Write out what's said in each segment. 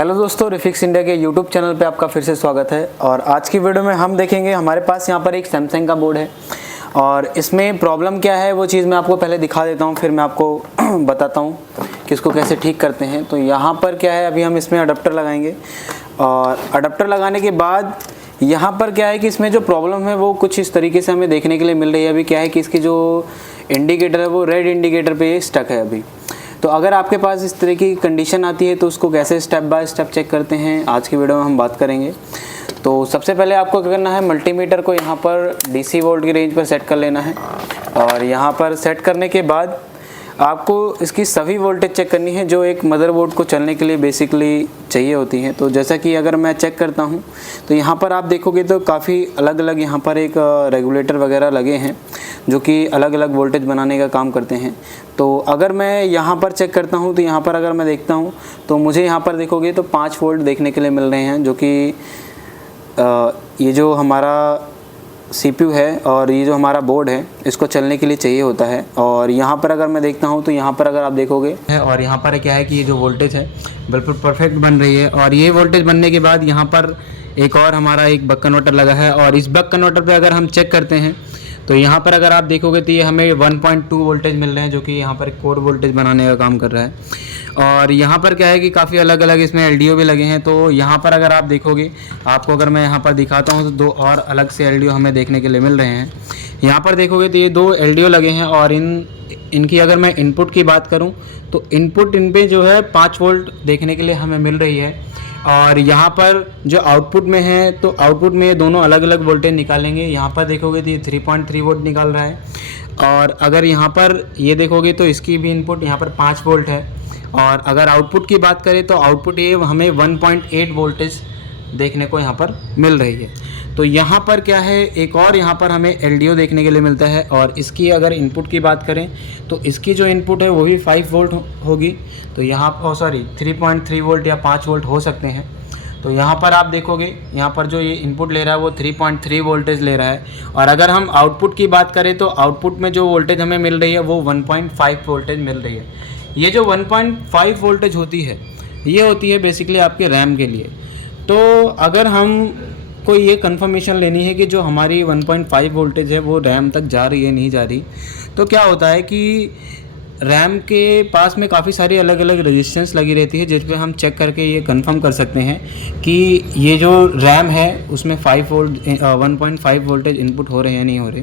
Hello दोस्तों, refix India के YouTube channel पे आपका फिर से स्वागत है। और आज की वीडियो में हम देखेंगे, हमारे पास यहाँ पर एक सैमसंग का बोर्ड है और इसमें प्रॉब्लम क्या है वो चीज़ मैं आपको पहले दिखा देता हूँ, फिर मैं आपको बताता हूँ कि इसको कैसे ठीक करते हैं। तो यहाँ पर क्या है, अभी हम इसमें अडाप्टर लगाएंगे और अडाप्टर लगाने के बाद यहाँ पर क्या है कि इसमें जो प्रॉब्लम है वो कुछ इस तरीके से हमें देखने के लिए मिल रही है। अभी क्या है कि इसकी जो इंडिकेटर है वो रेड इंडिकेटर पे स्टक है अभी। तो अगर आपके पास इस तरह की कंडीशन आती है तो उसको कैसे स्टेप बाय स्टेप चेक करते हैं, आज की वीडियो में हम बात करेंगे। तो सबसे पहले आपको क्या करना है, मल्टीमीटर को यहाँ पर DC वोल्ट की रेंज पर सेट कर लेना है और यहाँ पर सेट करने के बाद आपको इसकी सभी वोल्टेज चेक करनी है जो एक मदरबोर्ड को चलने के लिए बेसिकली चाहिए होती हैं। तो जैसा कि अगर मैं चेक करता हूं तो यहाँ पर आप देखोगे तो काफ़ी अलग अलग यहाँ पर एक रेगुलेटर वगैरह लगे हैं जो कि अलग अलग वोल्टेज बनाने का काम करते हैं। तो अगर मैं यहाँ पर चेक करता हूँ तो यहाँ पर अगर मैं देखता हूँ तो मुझे यहाँ पर देखोगे तो 5 वोल्ट देखने के लिए मिल रहे हैं, जो कि ये जो हमारा CPU है और ये जो हमारा बोर्ड है इसको चलने के लिए चाहिए होता है। और यहाँ पर अगर मैं देखता हूँ तो यहाँ पर अगर आप देखोगे और यहाँ पर क्या है कि ये जो वोल्टेज है बिल्कुल परफेक्ट बन रही है। और ये वोल्टेज बनने के बाद यहाँ पर एक और हमारा एक बक कन्वर्टर लगा है और इस बक कन्वर्टर पे अगर हम चेक करते हैं तो यहाँ पर अगर आप देखोगे तो ये हमें 1.2 वोल्टेज मिल रहे हैं, जो कि यहाँ पर कोर वोल्टेज बनाने का काम कर रहा है। और यहाँ पर क्या है कि काफ़ी अलग अलग इसमें LDO भी लगे हैं। तो यहाँ पर अगर आप देखोगे, आपको अगर मैं यहाँ पर दिखाता हूँ तो 2 और अलग से LDO हमें देखने के लिए मिल रहे हैं। यहाँ पर देखोगे तो ये 2 LDO लगे हैं और इनकी अगर मैं इनपुट की बात करूँ तो इनपुट इन पे जो है 5 वोल्ट देखने के लिए हमें मिल रही है। और यहाँ पर जो आउटपुट में है तो आउटपुट में ये दोनों अलग अलग वोल्टेज निकालेंगे। यहाँ पर देखोगे तो ये 3.3 वोल्ट निकाल रहा है और अगर यहाँ पर ये देखोगे तो इसकी भी इनपुट यहाँ पर 5 वोल्ट है। और अगर आउटपुट की बात करें तो आउटपुट ये हमें 1.8 वोल्टेज देखने को यहाँ पर मिल रही है। तो यहाँ पर क्या है, एक और यहाँ पर हमें LDO देखने के लिए मिलता है और इसकी अगर इनपुट की बात करें तो इसकी जो इनपुट है वो भी 5 वोल्ट होगी। तो यहाँ 3.3 वोल्ट या 5 वोल्ट हो सकते हैं। तो यहाँ पर आप देखोगे, यहाँ पर जो ये इनपुट ले रहा है वो 3.3 वोल्टेज ले रहा है। और अगर हम आउटपुट की बात करें तो आउटपुट में जो वोल्टेज हमें मिल रही है वो 1.5 वोल्टेज मिल रही है। ये जो 1.5 वोल्टेज होती है ये होती है बेसिकली आपके रैम के लिए। तो अगर हम को ये कंफर्मेशन लेनी है कि जो हमारी 1.5 वोल्टेज है वो रैम तक जा रही है नहीं जा रही, तो क्या होता है कि रैम के पास में काफ़ी सारी अलग अलग रेजिस्टेंस लगी रहती है, जिस पे हम चेक करके ये कंफर्म कर सकते हैं कि ये जो रैम है उसमें 1.5 वोल्टेज इनपुट हो रहे हैं नहीं हो रहे।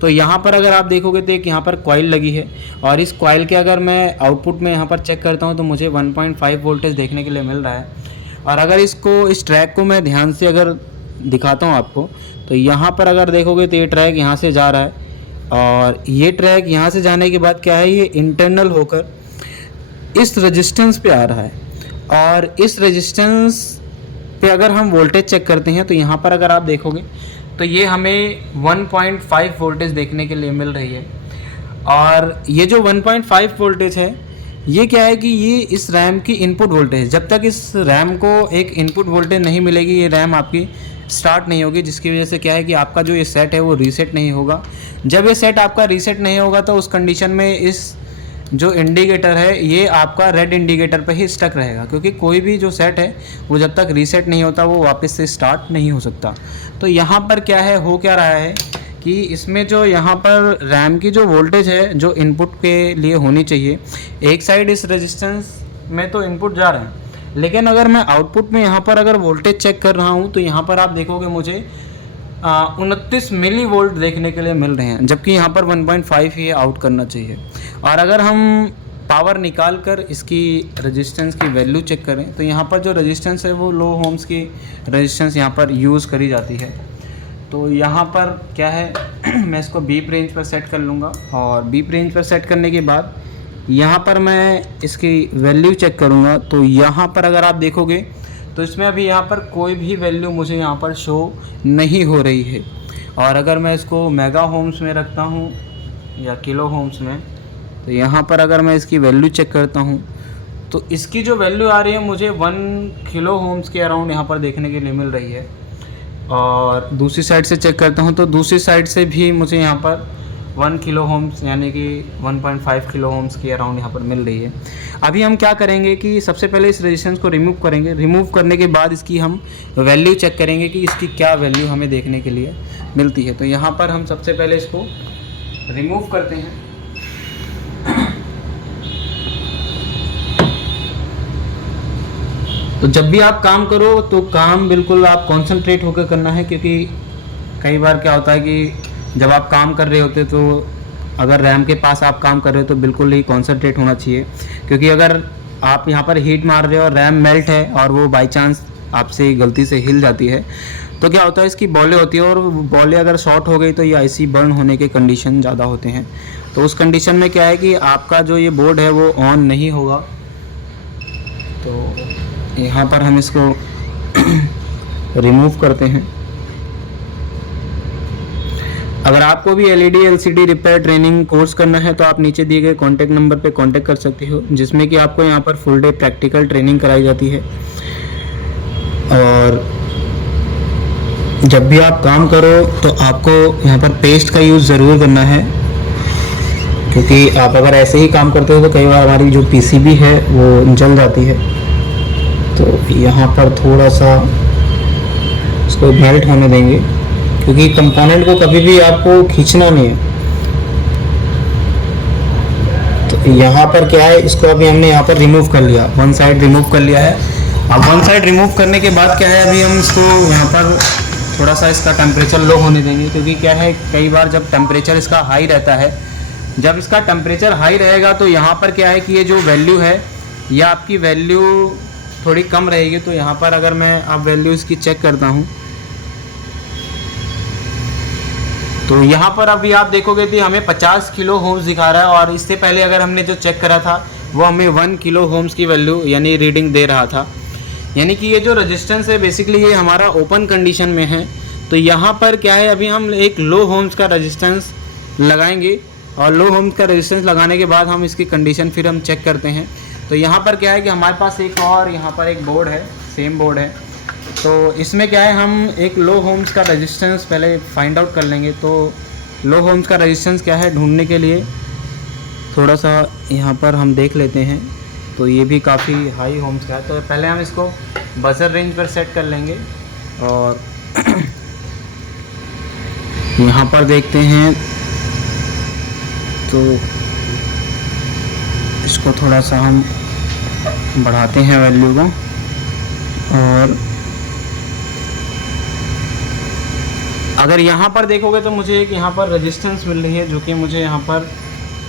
तो यहाँ पर अगर आप देखोगे तो एक यहाँ पर कॉइल लगी है और इस कॉइल के अगर मैं आउटपुट में यहाँ पर चेक करता हूँ तो मुझे 1.5 वोल्टेज देखने के लिए मिल रहा है। और अगर इस ट्रैक को मैं ध्यान से अगर दिखाता हूँ आपको तो यहाँ पर अगर देखोगे तो ये ट्रैक यहाँ से जा रहा है और ये ट्रैक यहाँ से जाने के बाद क्या है, ये इंटरनल होकर इस रेजिस्टेंस पे आ रहा है। और इस रेजिस्टेंस पे अगर हम वोल्टेज चेक करते हैं तो यहाँ पर अगर आप देखोगे तो ये हमें 1.5 वोल्टेज देखने के लिए मिल रही है। और ये जो 1.5 वोल्टेज है ये क्या है कि ये इस रैम की इनपुट वोल्टेज, जब तक इस रैम को एक इनपुट वोल्टेज नहीं मिलेगी ये रैम आपकी स्टार्ट नहीं होगी, जिसकी वजह से क्या है कि आपका जो ये सेट है वो रीसेट नहीं होगा। जब ये सेट आपका रीसेट नहीं होगा तो उस कंडीशन में इस जो इंडिकेटर है ये आपका रेड इंडिकेटर पे ही स्टक रहेगा, क्योंकि कोई भी जो सेट है वो जब तक रीसेट नहीं होता वो वापस से स्टार्ट नहीं हो सकता। तो यहाँ पर क्या है, हो क्या रहा है कि इसमें जो यहाँ पर रैम की जो वोल्टेज है जो इनपुट के लिए होनी चाहिए, एक साइड इस रेजिस्टेंस में तो इनपुट जा रहा है, लेकिन अगर मैं आउटपुट में यहाँ पर अगर वोल्टेज चेक कर रहा हूँ तो यहाँ पर आप देखोगे मुझे 29 मिली वोल्ट देखने के लिए मिल रहे हैं, जबकि यहाँ पर 1.5 ही आउट करना चाहिए। और अगर हम पावर निकाल कर इसकी रेजिस्टेंस की वैल्यू चेक करें तो यहाँ पर जो रेजिस्टेंस है वो लो होम्स की रेजिस्टेंस यहाँ पर यूज़ करी जाती है। तो यहाँ पर क्या है मैं इसको बीप रेंज पर सेट कर लूँगा और बीप रेंज पर सेट करने के बाद यहाँ पर मैं इसकी वैल्यू चेक करूँगा। तो यहाँ पर अगर आप देखोगे तो इसमें अभी यहाँ पर कोई भी वैल्यू मुझे यहाँ पर शो नहीं हो रही है। और अगर मैं इसको मेगा होम्स में रखता हूँ या किलो होम्स में तो यहाँ पर अगर मैं इसकी वैल्यू चेक करता हूँ तो इसकी जो वैल्यू आ रही है मुझे 1 किलो होम्स के अराउंड यहाँ पर देखने के लिए मिल रही है। और दूसरी साइड से चेक करता हूँ तो दूसरी साइड से भी मुझे यहाँ पर 1 किलो ओम्स यानी कि 1.5 किलो ओम्स की अराउंड यहाँ पर मिल रही है। अभी हम क्या करेंगे कि सबसे पहले इस रेजिस्टेंस को रिमूव करेंगे। रिमूव करने के बाद इसकी हम वैल्यू चेक करेंगे कि इसकी क्या वैल्यू हमें देखने के लिए मिलती है। तो यहाँ पर हम सबसे पहले इसको रिमूव करते हैं। तो जब भी आप काम करो तो काम बिल्कुल आप कॉन्सेंट्रेट होकर करना है, क्योंकि कई बार क्या होता है कि जब आप काम कर रहे होते तो अगर रैम के पास आप काम कर रहे हो तो बिल्कुल ही कॉन्सेंट्रेट होना चाहिए, क्योंकि अगर आप यहाँ पर हीट मार रहे हो और रैम मेल्ट है और वो बाई चांस आपसे गलती से हिल जाती है तो क्या होता है, इसकी बॉलें होती है और बॉलें अगर शॉर्ट हो गई तो ये आईसी बर्न होने के कंडीशन ज़्यादा होते हैं। तो उस कंडीशन में क्या है कि आपका जो ये बोर्ड है वो ऑन नहीं होगा। तो यहाँ पर हम इसको रिमूव करते हैं। अगर आपको भी LED LCD repair training course करना है तो आप नीचे दिए गए कॉन्टैक्ट नंबर पे कांटेक्ट कर सकते हो, जिसमें कि आपको यहाँ पर फुल डे प्रैक्टिकल ट्रेनिंग कराई जाती है। और जब भी आप काम करो तो आपको यहाँ पर पेस्ट का यूज़ ज़रूर करना है, क्योंकि आप अगर ऐसे ही काम करते हो तो कई बार हमारी जो पीसीबी है वो जल जाती है। तो यहाँ पर थोड़ा सा इसको मेल्ट होने देंगे, क्योंकि कंपोनेंट को कभी भी आपको खींचना नहीं है। तो यहाँ पर क्या है, इसको अभी हमने यहाँ पर रिमूव कर लिया, वन साइड रिमूव कर लिया है। अब वन साइड रिमूव करने के बाद क्या है, अभी हम इसको यहाँ पर थोड़ा सा इसका टेम्परेचर लो होने देंगे, क्योंकि क्या है कई बार जब टेम्परेचर इसका हाई रहता है, जब इसका टेम्परेचर हाई रहेगा तो यहाँ पर क्या है कि ये जो वैल्यू है या आपकी वैल्यू थोड़ी कम रहेगी। तो यहाँ पर अगर मैं अब वैल्यू इसकी चेक करता हूँ तो यहाँ पर अभी आप देखोगे कि हमें 50 किलो ओम्स दिखा रहा है, और इससे पहले अगर हमने जो चेक करा था वो हमें 1 किलो ओम्स की वैल्यू यानी रीडिंग दे रहा था। यानी कि ये जो रेजिस्टेंस है बेसिकली ये हमारा ओपन कंडीशन में है। तो यहाँ पर क्या है, अभी हम एक लो ओम्स का रेजिस्टेंस लगाएंगे, और लो ओम्स का रेजिस्टेंस लगाने के बाद हम इसकी कंडीशन फिर हम चेक करते हैं। तो यहाँ पर क्या है कि हमारे पास एक और यहाँ पर एक बोर्ड है, सेम बोर्ड है। तो इसमें क्या है, हम एक लो ओम्स का रेजिस्टेंस पहले फाइंड आउट कर लेंगे। तो लो ओम्स का रेजिस्टेंस क्या है ढूंढने के लिए थोड़ा सा यहाँ पर हम देख लेते हैं। तो ये भी काफ़ी हाई ओम्स का है। तो पहले हम इसको बजर रेंज पर सेट कर लेंगे और यहाँ पर देखते हैं। तो इसको थोड़ा सा हम बढ़ाते हैं वैल्यू को, और अगर यहाँ पर देखोगे तो मुझे एक यहाँ पर रेजिस्टेंस मिल रही है, जो कि मुझे यहाँ पर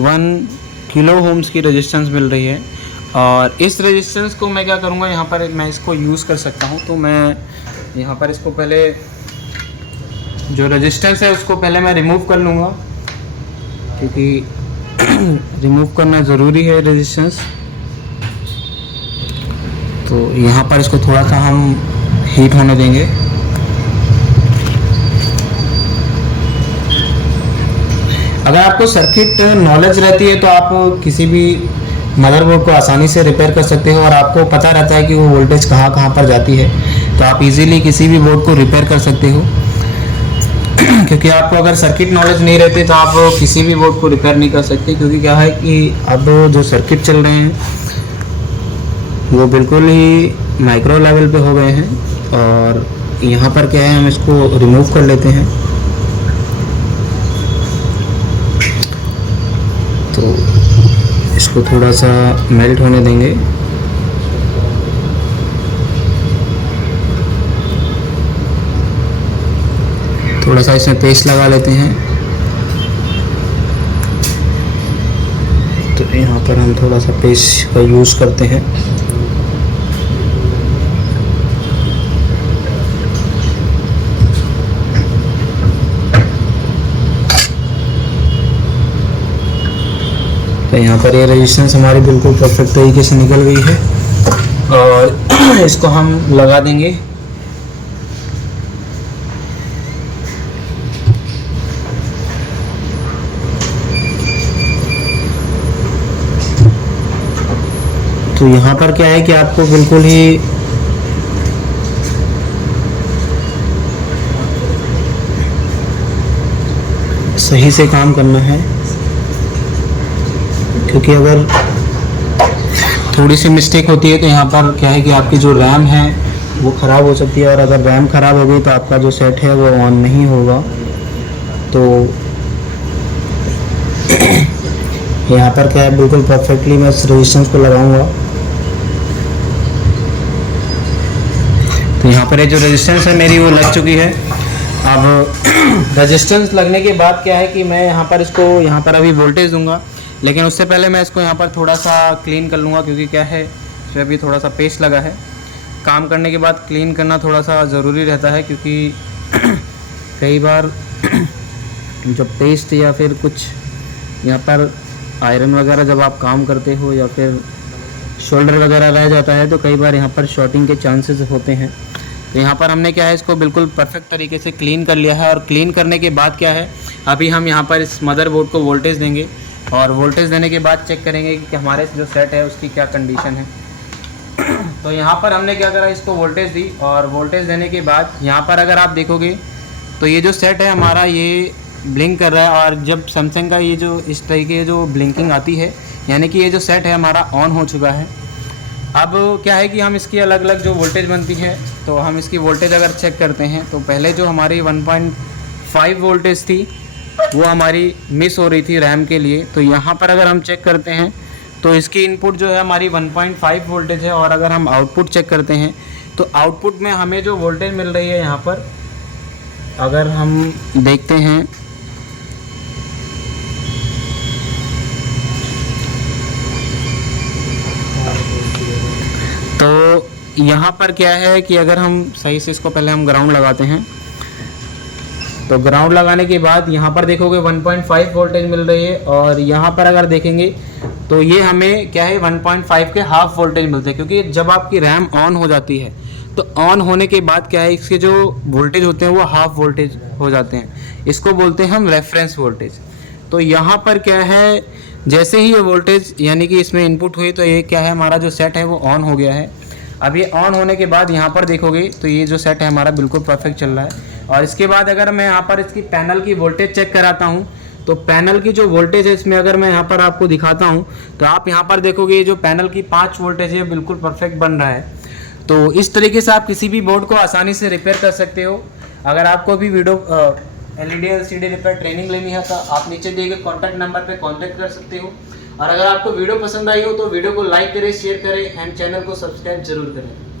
1 किलो ओम्स की रेजिस्टेंस मिल रही है। और इस रेजिस्टेंस को मैं क्या करूँगा, यहाँ पर मैं इसको यूज़ कर सकता हूँ। तो मैं यहाँ पर इसको पहले जो रेजिस्टेंस है उसको पहले मैं रिमूव कर लूँगा, क्योंकि रिमूव करना ज़रूरी है रेजिस्टेंस। तो यहाँ पर इसको थोड़ा सा हम हीट होने देंगे। अगर आपको सर्किट नॉलेज रहती है तो आप किसी भी मदरबोर्ड को आसानी से रिपेयर कर सकते हो, और आपको पता रहता है कि वो वोल्टेज कहाँ कहाँ पर जाती है, तो आप इजीली किसी भी बोर्ड को रिपेयर कर सकते हो। क्योंकि आपको अगर सर्किट नॉलेज नहीं रहती तो आप किसी भी बोर्ड को रिपेयर नहीं कर सकते, क्योंकि क्या है कि अब जो सर्किट चल रहे हैं वो बिल्कुल ही माइक्रो लेवल पे हो गए हैं। और यहाँ पर क्या है, हम इसको रिमूव कर लेते हैं। तो इसको थोड़ा सा मेल्ट होने देंगे। थोड़ा सा इसमें पेस्ट लगा लेते हैं। तो यहाँ पर हम थोड़ा सा पेस्ट का यूज़ करते हैं। तो यहाँ पर ये रेजिस्टेंस हमारी बिल्कुल परफेक्ट तरीके से निकल गई है, और इसको हम लगा देंगे। तो यहाँ पर क्या है कि आपको बिल्कुल ही सही से काम करना है, क्योंकि अगर थोड़ी सी मिस्टेक होती है तो यहाँ पर क्या है कि आपकी जो रैम है वो ख़राब हो सकती है, और अगर रैम ख़राब हो गई तो आपका जो सेट है वो ऑन नहीं होगा। तो यहाँ पर क्या है, बिल्कुल परफेक्टली मैं इस रेजिस्टेंस को लगाऊंगा। तो यहाँ पर ये जो रेजिस्टेंस है मेरी वो लग चुकी है। अब रेजिस्टेंस लगने के बाद क्या है कि मैं यहाँ पर इसको यहाँ पर अभी वोल्टेज दूंगा, लेकिन उससे पहले मैं इसको यहाँ पर थोड़ा सा क्लीन कर लूँगा, क्योंकि क्या है इसमें अभी थोड़ा सा पेस्ट लगा है। काम करने के बाद क्लीन करना थोड़ा सा ज़रूरी रहता है, क्योंकि कई बार जो पेस्ट या फिर कुछ यहाँ पर आयरन वगैरह जब आप काम करते हो या फिर शोल्डर वगैरह रह जाता है तो कई बार यहाँ पर शॉर्टिंग के चांसेस होते हैं। तो यहाँ पर हमने क्या है इसको बिल्कुल परफेक्ट तरीके से क्लीन कर लिया है, और क्लीन करने के बाद क्या है अभी हम यहाँ पर इस मदरबोर्ड को वोल्टेज देंगे, और वोल्टेज देने के बाद चेक करेंगे कि हमारे जो सेट है उसकी क्या कंडीशन है। तो यहाँ पर हमने क्या करा, इसको वोल्टेज दी, और वोल्टेज देने के बाद यहाँ पर अगर आप देखोगे तो ये जो सेट है हमारा ये ब्लिंक कर रहा है, और जब सैमसंग का ये जो इस तरीके की जो ब्लिंकिंग आती है यानी कि ये जो सेट है हमारा ऑन हो चुका है। अब क्या है कि हम इसकी अलग अलग जो वोल्टेज बनती है, तो हम इसकी वोल्टेज अगर चेक करते हैं तो पहले जो हमारी 1.5 वोल्टेज थी वो हमारी मिस हो रही थी रैम के लिए। तो यहाँ पर अगर हम चेक करते हैं तो इसकी इनपुट जो है हमारी 1.5 वोल्टेज है, और अगर हम आउटपुट चेक करते हैं तो आउटपुट में हमें जो वोल्टेज मिल रही है यहाँ पर अगर हम देखते हैं तो यहाँ पर क्या है कि अगर हम सही से इसको पहले हम ग्राउंड लगाते हैं, तो ग्राउंड लगाने के बाद यहाँ पर देखोगे 1.5 वोल्टेज मिल रही है, और यहाँ पर अगर देखेंगे तो ये हमें क्या है 1.5 के हाफ वोल्टेज मिलते हैं, क्योंकि जब आपकी रैम ऑन हो जाती है तो ऑन होने के बाद क्या है इसके जो वोल्टेज होते हैं वो हाफ वोल्टेज हो जाते हैं, इसको बोलते हैं हम रेफरेंस वोल्टेज। तो यहाँ पर क्या है जैसे ही ये वोल्टेज यानी कि इसमें इनपुट हुई तो ये क्या है हमारा जो सेट है वो ऑन हो गया है। अब ये ऑन होने के बाद यहाँ पर देखोगे तो ये जो सेट है हमारा बिल्कुल परफेक्ट चल रहा है। और इसके बाद अगर मैं यहाँ पर इसकी पैनल की वोल्टेज चेक कराता हूँ तो पैनल की जो वोल्टेज है इसमें अगर मैं यहाँ पर आपको दिखाता हूँ तो आप यहाँ पर देखोगे ये जो पैनल की 5 वोल्टेज है बिल्कुल परफेक्ट बन रहा है। तो इस तरीके से आप किसी भी बोर्ड को आसानी से रिपेयर कर सकते हो। अगर आपको भी video LED LCD repair training लेनी है तो आप नीचे दिए गए कॉन्टैक्ट नंबर पर कॉन्टैक्ट कर सकते हो। और अगर आपको वीडियो पसंद आई हो तो वीडियो को लाइक करें, शेयर करें एंड चैनल को सब्सक्राइब जरूर करें।